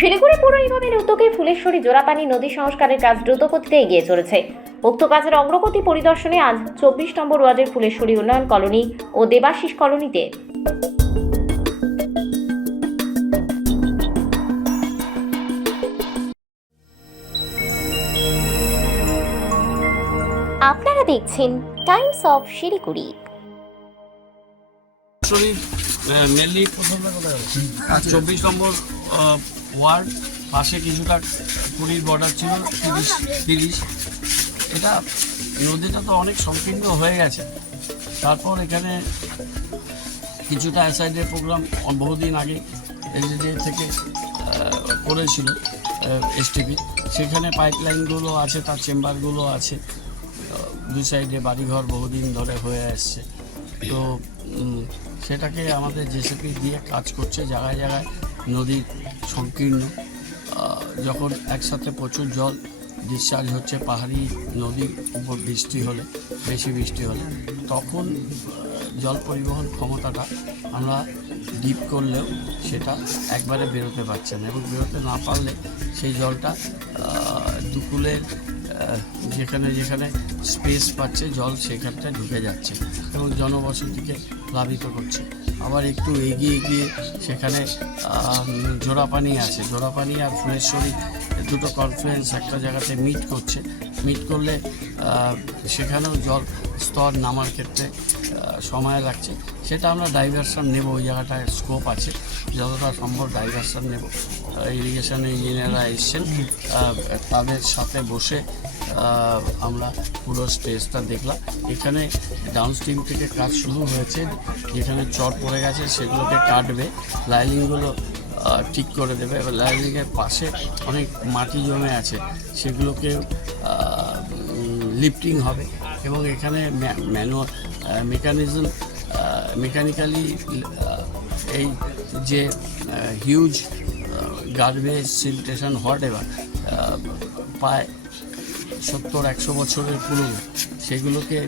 শিলিগুড়ি পৌর নিগমের উদ্যোগে ফুলেশ্বরী জোড়াপানি নদী সংস্কারের কাজ দ্রুতগতিতে এগিয়ে চলেছে। উক্ত কাজের অগ্রগতি পরিদর্শনে আজ 24 নম্বর ওয়ার্ডের ফুলেশ্বরী উন্নয়ন কলোনি ও দেবাশিস কলোনিতে আপনারা দেখছেন টাইমস অফ শিলিগুড়ি। মেনলি 24 নম্বর ওয়ার্ড, পাশে কিছুটা পুরীর বর্ডার ছিল 30। এটা নদীটা তো অনেক সংকীর্ণ হয়ে গেছে। তারপর এখানে কিছুটা অ্যাসাইডের প্রোগ্রাম বহুদিন আগে এলজিডি থেকে করেছিল এসটিপি, সেখানে পাইপলাইনগুলো আছে, তার চেম্বারগুলো আছে, দুই সাইডে বাড়িঘর বহুদিন ধরে হয়ে আসছে। তো সেটাকে আমাদের জেসিপি দিয়ে কাজ করছে। জায়গায় জায়গায় নদী সংকীর্ণ, যখন একসাথে প্রচুর জল ডিসচার্জ হচ্ছে পাহাড়ি নদীর উপর বেশি বৃষ্টি হলে তখন জল পরিবহন ক্ষমতাটা আমরা ডিপ করলেও সেটা একবারে বেরোতে পারছে না, এবং বেরোতে না পারলে সেই জলটা দুকুলের যেখানে যেখানে স্পেস পাচ্ছে জল সেখানটায় ঢুকে যাচ্ছে এবং জনবসতিকে প্লাবিত করছে। আবার একটু এগিয়ে গিয়ে সেখানে জোড়াপানি আছে, জোড়াপানি আর ফুলেশ্বরী দুটো কনফারেন্স একটা জায়গাতে মিট করলে সেখানেও জল স্তর নামার ক্ষেত্রে সময় লাগছে। সেটা আমরা ডাইভারশন নেব, ওই জায়গাটায় স্কোপ আছে, যতটা সম্ভব ডাইভারশন নেব। ইরিগেশন ইঞ্জিনিয়াররা এসছেন, তাদের সাথে বসে আমরা পুরো স্টেজটা দেখলাম। এখানে ডাউনস্ট্রিম থেকে কাজ শুরু হয়েছে, যেখানে চট পড়ে গেছে সেগুলোকে কাটবে, লাইনিংগুলো ঠিক করে দেবে। এবার লাইনিংয়ের পাশে অনেক মাটি জমে আছে, সেগুলোকে লিফটিং হবে এবং এখানে মেকানিক্যালি এই যে হিউজ গার্বেজ সিলটেশন হোয়াটএভার প্রায় 70-100 বছরের পুরনো, সেগুলোকে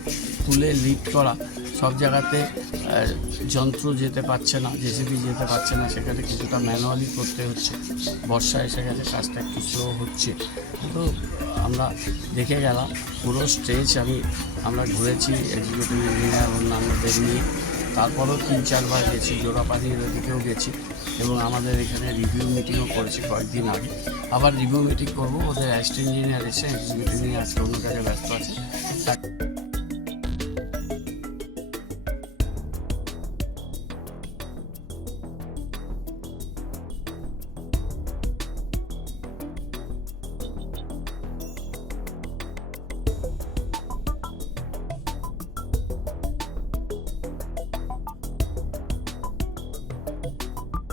তুলে লিফট করা। সব জায়গাতে যন্ত্র যেতে পারছে না, জেসিবি যেতে পারছে না, সেখানে কিছুটা ম্যানুয়ালি করতে হচ্ছে। বর্ষা এসে গেছে, কাজটা একটু স্লো হচ্ছে। তো আমরা দেখে গেলাম পুরো স্টেজ, আমরা ঘুরেছি এক্সিকিউটিভ ইঞ্জিনিয়ার অন্যান্যদের নিয়ে। তারপরেও 3-4 বার গেছি, জোড়াপানির ওদিকেও গেছি এবং আমাদের এখানে রিভিউ মিটিংও করেছি কয়েকদিন আগে। আবার রিভিউ মিটিং করবো, ওদের অ্যাসিস্ট্যান্ট ইঞ্জিনিয়ার এসে, এক্সিকিউটিভ ইঞ্জিনিয়ার আজকে অন্য কাজে ব্যস্ত আছে।